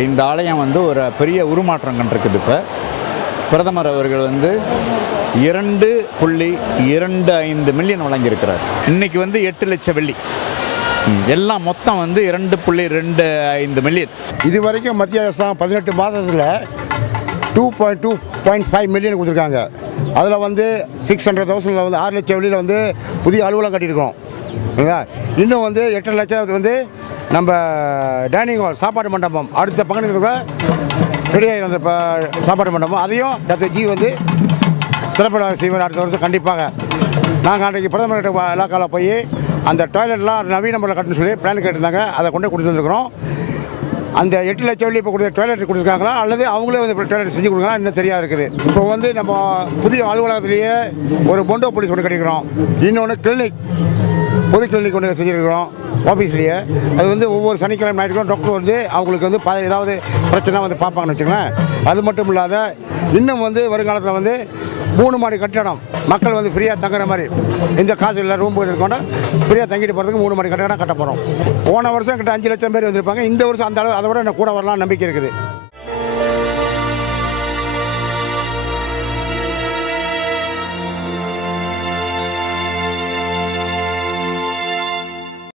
இந்த ஆலயம் வந்து ஒரு பெரிய உருமாற்றம் கண்டிருக்குது. இப்போ பிரதமர் அவர்கள் வந்து 2.25 மில்லியன் வழங்கியிருக்கிறார். இன்றைக்கி வந்து 8 லட்சம் வெள்ளி, எல்லாம் மொத்தம் வந்து 2.25 மில்லியன். இது வரைக்கும் மத்திய அரசாங்கம் 18 மாதத்தில் 2.5 மில்லியன் கொடுத்துருக்காங்க. அதில் வந்து 600,000 வந்து 6 லட்சம் வெளியில் வந்து புதிய அலுவலகம் கட்டியிருக்கோம். இன்னும் வந்து 8 லட்சம் வந்து நம்ம டைனிங் ஹால் சாப்பாடு மண்டபம் அடுத்த பக்கத்தில் ரெடியாகி வந்த சாப்பாடு மண்டபம் அதையும் டாக்டர் ஜி வந்து திறப்பட செய்வார் அடுத்த வருஷம் கண்டிப்பாக. நாங்கள் அன்றைக்கு பிரதமர்கிட்ட இலாக்காவில் போய் அந்த டாய்லெட்லாம் நவீன முறையில் கட்டணும்னு சொல்லி பிளான் கேட்டிருந்தாங்க. அதை கொண்டு கொடுத்துருக்குறோம். அந்த 8 லட்சம் வெள்ளி இப்போ கொடுத்த டாய்லெட் கொடுத்துருக்காங்களா அல்லது அவங்களே வந்து டாய்லெட் செஞ்சு கொடுக்கலாம் இன்னும் தெரியாது இருக்குது. இப்போ வந்து நம்ம புதிய அலுவலகத்திலேயே ஒரு பொண்டோ போலீஸ் ஒன்று கட்டிக்கிறோம். இன்னொன்று கிளினிக், பொது கிளினிக் ஒன்று செஞ்சுருக்கிறோம் ஆஃபீஸ்லேயே. அது வந்து ஒவ்வொரு சனிக்கிழமை ஞாயிற்றுக்கிழமை டாக்டர் வந்து அவங்களுக்கு வந்து ஏதாவது பிரச்சனை வந்து பார்ப்பாங்கன்னு வச்சுக்கோங்களேன். அது மட்டும் இல்லாத இன்னும் வந்து வருங்காலத்தில் வந்து 3 மாடி கட்டடம் மக்கள் வந்து ஃப்ரீயாக தங்குற மாதிரி, எந்த காசு இல்லை ரூம் இருக்கோன்னா ஃப்ரீயாக தங்கிட்டு போகிறதுக்கு 3 மாடி கட்டடம் கட்ட போகிறோம். போன வருஷம் கிட்ட 5 லட்சம் பேர் வந்திருப்பாங்க. இந்த வருஷம் அந்த அளவு அதை விட கூட வரலாம் நம்பிக்கை இருக்குது.